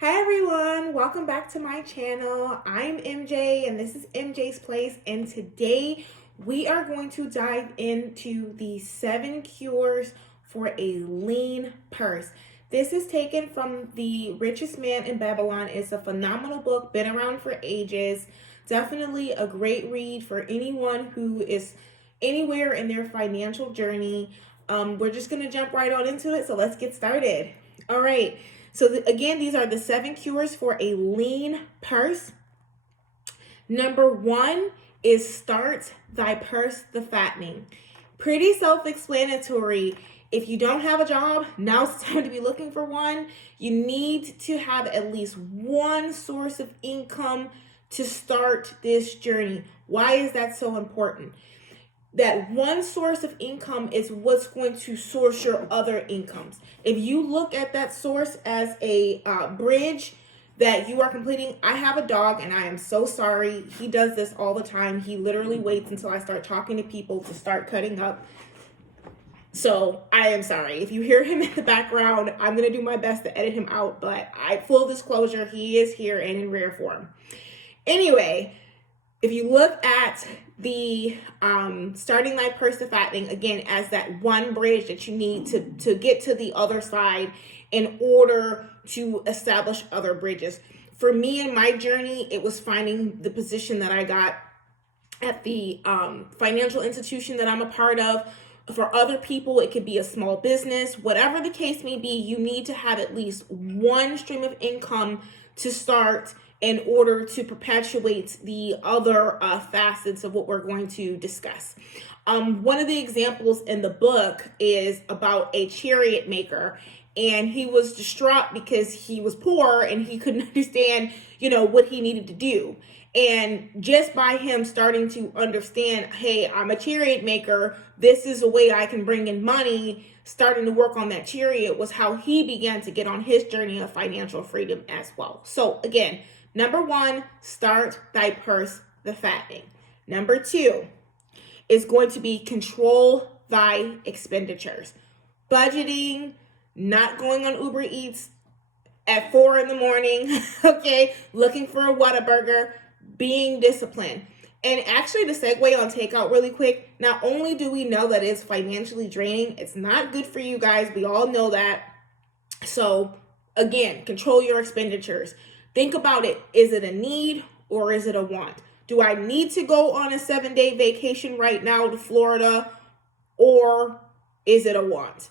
Hi everyone, welcome back to my channel. I'm MJ and this is MJ's Place, and today we are going to dive into the 7 cures for a lean purse. This is taken from The Richest Man in Babylon. It's a phenomenal book, been around for ages. Definitely a great read for anyone who is anywhere in their financial journey. We're just going to jump right on into it, so let's get started. All right. So again, these are the 7 cures for a lean purse. Number 1 is start thy purse the fattening. Pretty self-explanatory. If you don't have a job, now's the time to be looking for one. You need to have at least one source of income to start this journey. Why is that so important? That one source of income is what's going to source your other incomes. If you look at that source as a bridge that you are completing, I have a dog and I am so sorry. He does this all the time. He literally waits until I start talking to people to start cutting up. So I am sorry. If you hear him in the background, I'm going to do my best to edit him out, but full disclosure, he is here and in rare form. Anyway, if you look at the starting thy purse to fattening, again, as that one bridge that you need to get to the other side in order to establish other bridges. For me in my journey, it was finding the position that I got at the financial institution that I'm a part of. For other people, it could be a small business. Whatever the case may be, you need to have at least one stream of income to start in order to perpetuate the other facets of what we're going to discuss. One of the examples in the book is about a chariot maker, and he was distraught because he was poor and he couldn't understand, what he needed to do. And just by him starting to understand, hey, I'm a chariot maker, this is a way I can bring in money, starting to work on that chariot was how he began to get on his journey of financial freedom as well. So again, number 1, start thy purse the fattening. Number 2 is going to be control thy expenditures. Budgeting, not going on Uber Eats at 4 in the morning, okay, looking for a Whataburger, being disciplined. And actually, to segue on takeout really quick, not only do we know that it's financially draining, it's not good for you guys. We all know that. So again, control your expenditures. Think about it. Is it a need or is it a want? Do I need to go on a 7-day vacation right now to Florida, or is it a want?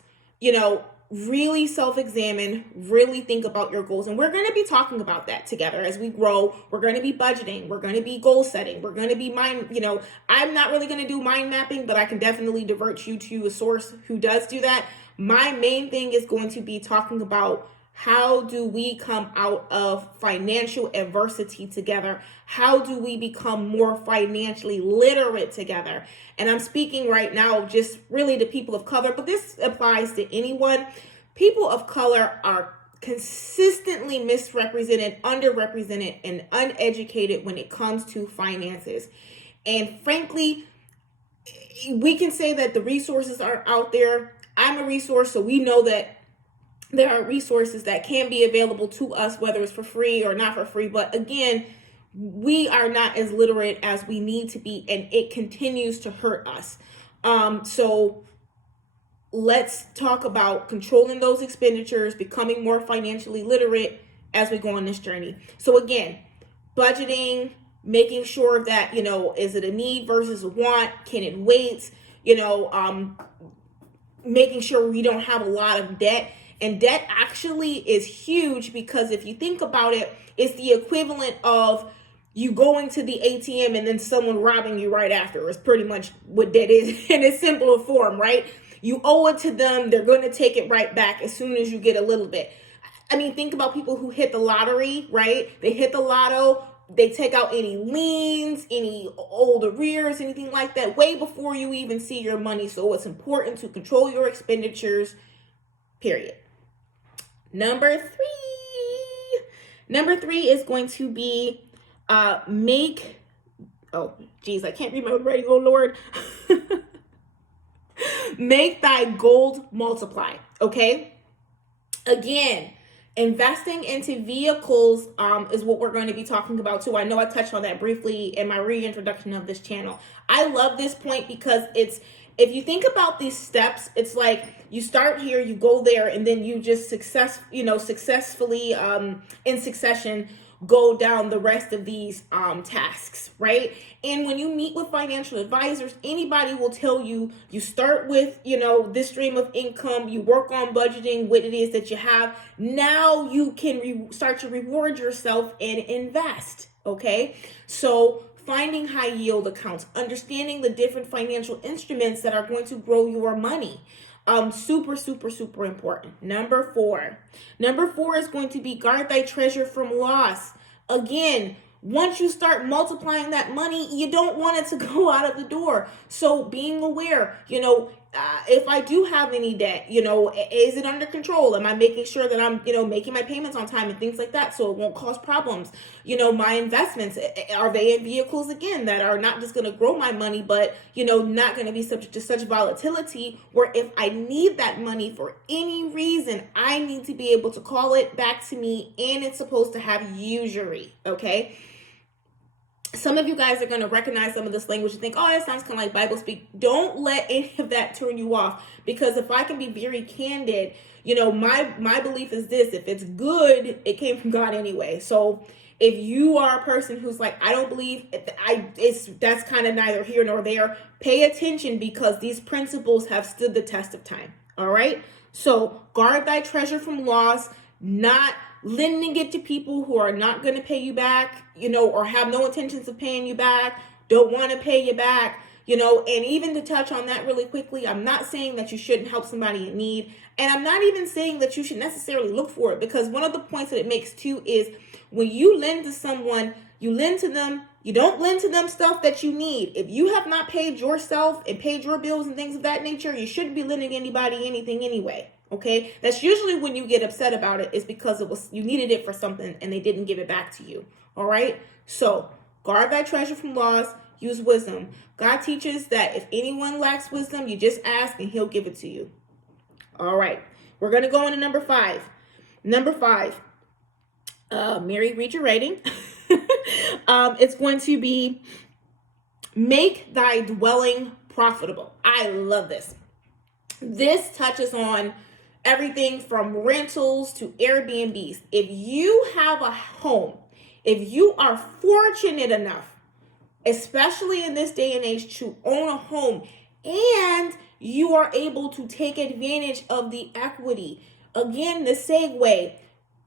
Really self-examine, really think about your goals. And we're going to be talking about that together as we grow. We're going to be budgeting. We're going to be goal setting. We're going to be I'm not really going to do mind mapping, but I can definitely divert you to a source who does do that. My main thing is going to be talking about how do we come out of financial adversity together? How do we become more financially literate together? And I'm speaking right now just really to people of color, but this applies to anyone. People of color are consistently misrepresented, underrepresented, and uneducated when it comes to finances. And frankly, we can say that the resources aren't out there. I'm a resource, so we know that there are resources that can be available to us, whether it's for free or not for free. But again, we are not as literate as we need to be, and it continues to hurt us. So let's talk about controlling those expenditures, becoming more financially literate as we go on this journey. So again, budgeting, making sure that, is it a need versus a want? Can it wait? Making sure we don't have a lot of debt. And debt actually is huge because if you think about it, it's the equivalent of you going to the ATM and then someone robbing you right after. It's pretty much what debt is in a simpler form, right? You owe it to them. They're going to take it right back as soon as you get a little bit. I mean, think about people who hit the lottery, right? They hit the lotto. They take out any liens, any old arrears, anything like that, way before you even see your money. So it's important to control your expenditures, period. Number 3 is going to be I can't read my own writing, oh Lord. Make thy gold multiply, okay? Again, Investing into vehicles is what we're going to be talking about too. I know I touched on that briefly in my reintroduction of this channel. I love this point because if you think about these steps, it's like you start here, you go there, and then you just successfully in succession go down the rest of these tasks, right? And when you meet with financial advisors, anybody will tell you, you start with, this stream of income, you work on budgeting what it is that you have. Now you can start to reward yourself and invest, okay? So finding high yield accounts, understanding the different financial instruments that are going to grow your money. Super, super, super important. Number four is going to be guard thy treasure from loss. Again, once you start multiplying that money, you don't want it to go out of the door. So being aware, if I do have any debt, is it under control? Am I making sure that I'm, making my payments on time and things like that so it won't cause problems? My investments, are they in vehicles, again, that are not just going to grow my money, but, not going to be subject to such volatility where if I need that money for any reason, I need to be able to call it back to me, and it's supposed to have usury, okay? Some of you guys are going to recognize some of this language and think, oh, that sounds kind of like Bible speak. Don't let any of that turn you off, because if I can be very candid, my belief is this: if it's good, it came from God anyway. So if you are a person who's like, I don't believe that's kind of neither here nor there, pay attention, because these principles have stood the test of time. All right. So guard thy treasure from loss, not lending it to people who are not going to pay you back, or have no intentions of paying you back, don't want to pay you back, and even to touch on that really quickly, I'm not saying that you shouldn't help somebody in need. And I'm not even saying that you should necessarily look for it, because one of the points that it makes too is when you lend to someone, you lend to them, you don't lend to them stuff that you need. If you have not paid yourself and paid your bills and things of that nature, you shouldn't be lending anybody anything anyway. Okay, that's usually when you get upset about it, is because you needed it for something and they didn't give it back to you. All right, so guard thy treasure from loss, use wisdom. God teaches that if anyone lacks wisdom, you just ask and he'll give it to you. All right, we're going to go into number five. Mary, read your rating. It's going to be make thy dwelling profitable. I love this. This touches on everything from rentals to Airbnbs. If you have a home, if you are fortunate enough, especially in this day and age, to own a home, and you are able to take advantage of the equity. Again, the segue,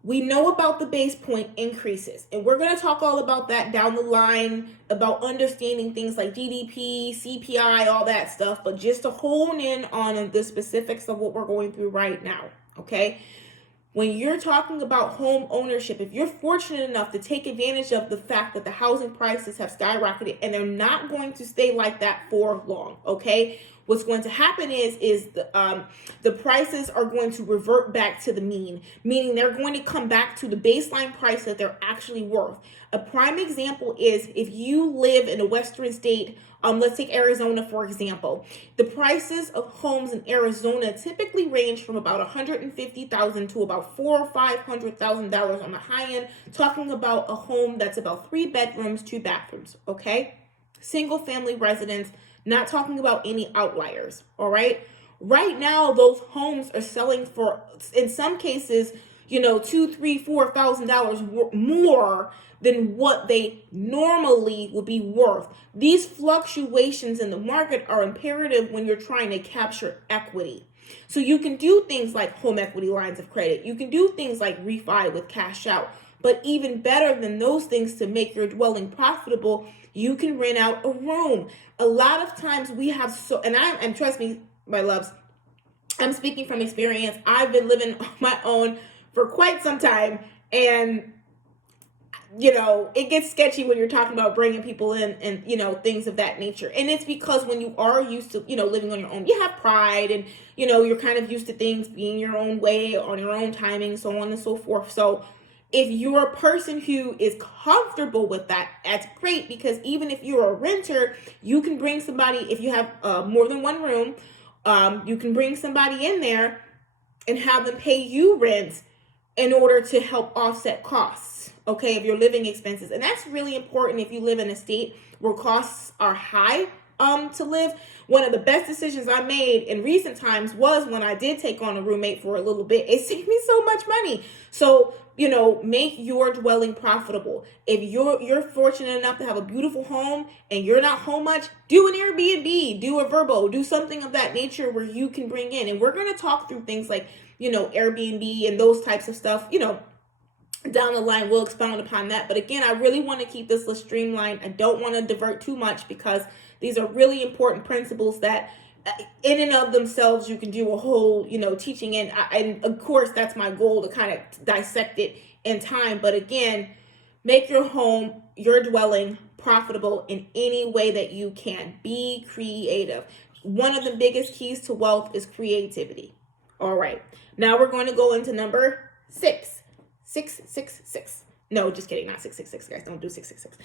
we know about the base point increases, and we're going to talk all about that down the line, about understanding things like GDP, CPI, all that stuff, but just to hone in on the specifics of what we're going through right now, okay? When you're talking about home ownership, if you're fortunate enough to take advantage of the fact that the housing prices have skyrocketed and they're not going to stay like that for long, okay? What's going to happen is the prices are going to revert back to the mean, meaning they're going to come back to the baseline price that they're actually worth. A prime example is if you live in a western state, let's take Arizona, for example. The prices of homes in Arizona typically range from about $150,000 to about $400,000 or $500,000 on the high end, talking about a home that's about 3 bedrooms, 2 bathrooms, okay? Single family residence, not talking about any outliers, all right? Right now, those homes are selling for, in some cases, $2,000, $3,000, $4,000 more than what they normally would be worth. These fluctuations in the market are imperative when you're trying to capture equity. So you can do things like home equity lines of credit. You can do things like refi with cash out. But even better than those things, to make your dwelling profitable, you can rent out a room. A lot of times we have and trust me, my loves, I'm speaking from experience. I've been living on my own for quite some time, and it gets sketchy when you're talking about bringing people in and, things of that nature. And it's because when you are used to, living on your own, you have pride and, you're kind of used to things being your own way, on your own timing, so on and so forth. So if you're a person who is comfortable with that, that's great, because even if you're a renter, you can bring somebody, if you have more than one room, you can bring somebody in there and have them pay you rent in order to help offset costs, okay, of your living expenses. And that's really important if you live in a state where costs are high to live. One of the best decisions I made in recent times was when I did take on a roommate for a little bit. It saved me so much money. So, make your dwelling profitable. If you're fortunate enough to have a beautiful home and you're not home much, do an Airbnb, do a Vrbo, do something of that nature where you can bring in. And we're going to talk through things like, Airbnb and those types of stuff, down the line. We'll expound upon that. But again, I really want to keep this list streamlined. I don't want to divert too much because these are really important principles that in and of themselves, you can do a whole, teaching. And of course, that's my goal, to kind of dissect it in time. But again, make your home, your dwelling profitable in any way that you can. Be creative. One of the biggest keys to wealth is creativity. All right. Now we're going to go into number 6. 666. No, just kidding. Not 666, guys. Don't do 666.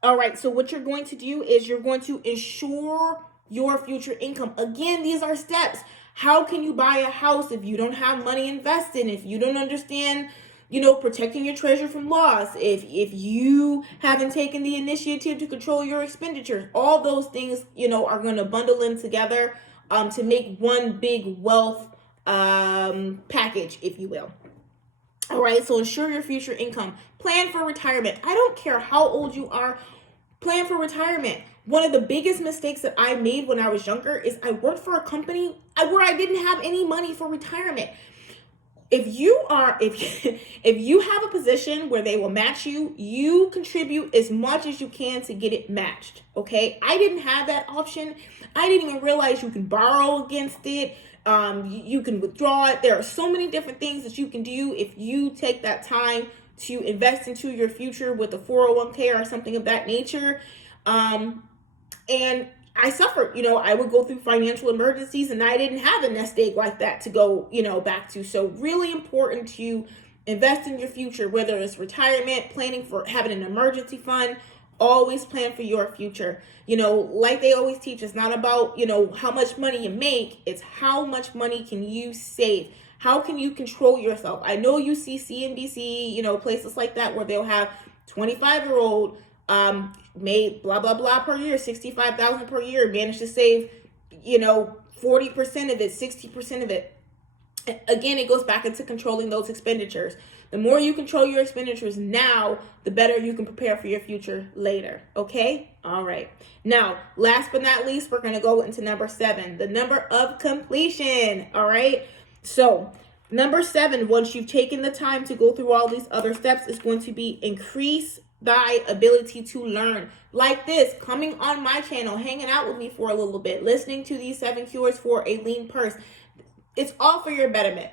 All right. So what you're going to do is you're going to ensure your future income. Again, these are steps. How can you buy a house if you don't have money invested? If you don't understand, protecting your treasure from loss, if you haven't taken the initiative to control your expenditures, all those things, are going to bundle in together to make one big wealth package, if you will. All right, so ensure your future income. Plan for retirement. I don't care how old you are, plan for retirement. One of the biggest mistakes that I made when I was younger is I worked for a company where I didn't have any money for retirement. If you have a position where they will match you, you contribute as much as you can to get it matched. Okay, I didn't have that option. I didn't even realize you can borrow against it. You can withdraw it. There are so many different things that you can do if you take that time to invest into your future with a 401k or something of that nature. And I suffered, I would go through financial emergencies and I didn't have a nest egg like that to go, back to. So really important to invest in your future, whether it's retirement, planning for having an emergency fund. Always plan for your future. Like they always teach, it's not about, how much money you make. It's how much money can you save? How can you control yourself? I know you see CNBC, places like that where they'll have 25-year-old made blah, blah, blah per year, $65,000 per year, managed to save, 40% of it, 60% of it. Again, it goes back into controlling those expenditures. The more you control your expenditures now, the better you can prepare for your future later. Okay? All right. Now, last but not least, we're going to go into number 7, the number of completion. All right? So, number 7, once you've taken the time to go through all these other steps, is going to be increase thy ability to learn. Like this, coming on my channel, hanging out with me for a little bit, listening to these 7 cures for a lean purse. It's all for your betterment.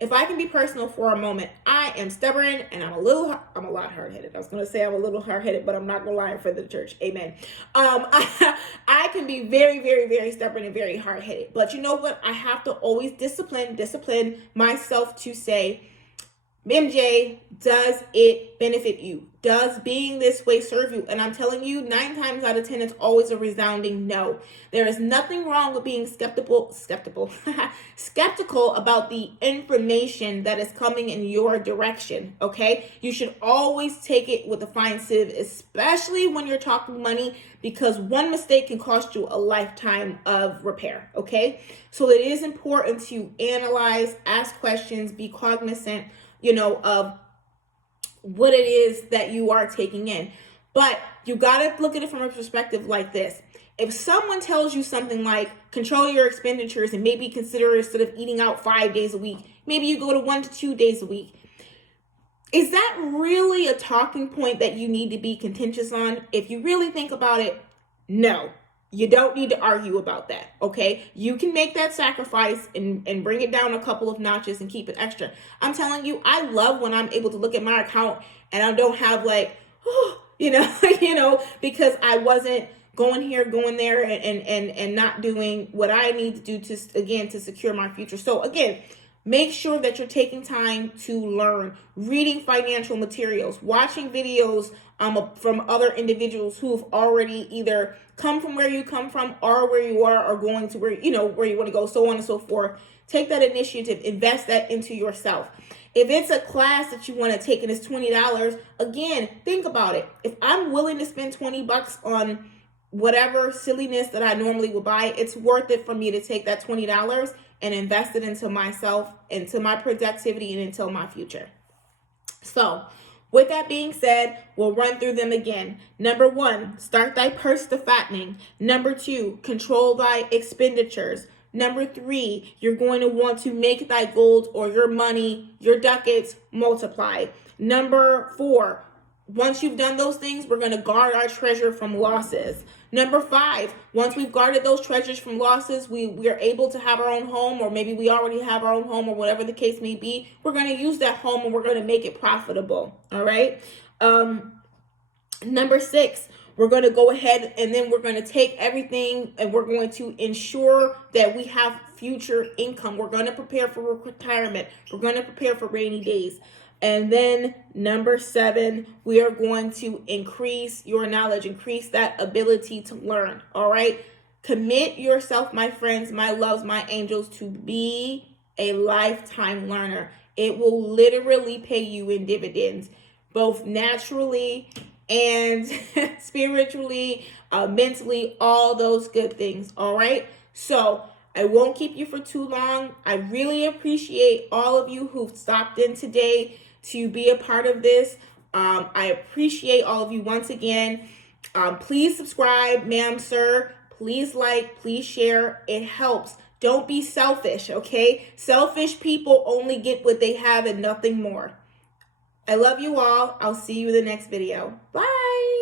If I can be personal for a moment, I am stubborn and I'm a lot hard-headed. I was going to say I'm a little hard-headed, but I'm not going to lie for the church. Amen. I can be very, very, very stubborn and very hard-headed. But you know what? I have to always discipline myself to say, MJ, does it benefit you? Does being this way serve you? And I'm telling you, 9 times out of 10, it's always a resounding no. There is nothing wrong with being skeptical about the information that is coming in your direction, okay? You should always take it with a fine sieve, especially when you're talking money, because one mistake can cost you a lifetime of repair, okay? So it is important to analyze, ask questions, be cognizant, of what it is that you are taking in. But you got to look at it from a perspective like this. If someone tells you something like control your expenditures and maybe consider, instead of eating out 5 days a week, maybe you go to 1 to 2 days a week. Is that really a talking point that you need to be contentious on? If you really think about it, no. You don't need to argue about that, okay? You can make that sacrifice and bring it down a couple of notches and keep it extra. I'm telling you, I love when I'm able to look at my account and I don't have like, because I wasn't going here, going there, and not doing what I need to do to secure my future. So again, make sure that you're taking time to learn, reading financial materials, watching videos from other individuals who've already either come from where you come from or where you are or going to where you want to go, so on and so forth, Take that initiative, invest that into yourself. If it's a class that you want to take and it's $20, again, think about it. If I'm willing to spend $20 on whatever silliness that I normally would buy, it's worth it for me to take that $20 and invest it into myself, into my productivity, and into my future. So, with that being said, we'll run through them again. Number 1, start thy purse to fattening. Number 2, control thy expenditures. Number 3, you're going to want to make thy gold or your money, your ducats, multiply. Number 4, once you've done those things, we're going to guard our treasure from losses. Number 5, once we've guarded those treasures from losses, we are able to have our own home, or maybe we already have our own home, or whatever the case may be. We're going to use that home and we're going to make it profitable. All right. Number 6, we're going to go ahead and then we're going to take everything and we're going to ensure that we have future income. We're going to prepare for retirement. We're going to prepare for rainy days. And then number 7, we are going to increase your knowledge, increase that ability to learn. All right. Commit yourself, my friends, my loves, my angels, to be a lifetime learner. It will literally pay you in dividends, both naturally and spiritually, mentally, all those good things. All right. So I won't keep you for too long. I really appreciate all of you who've stopped in today to be a part of this. I appreciate all of you once again. Please subscribe, ma'am, sir. Please like, please share. It helps. Don't be selfish, okay? Selfish people only get what they have and nothing more. I love you all. I'll see you in the next video. Bye.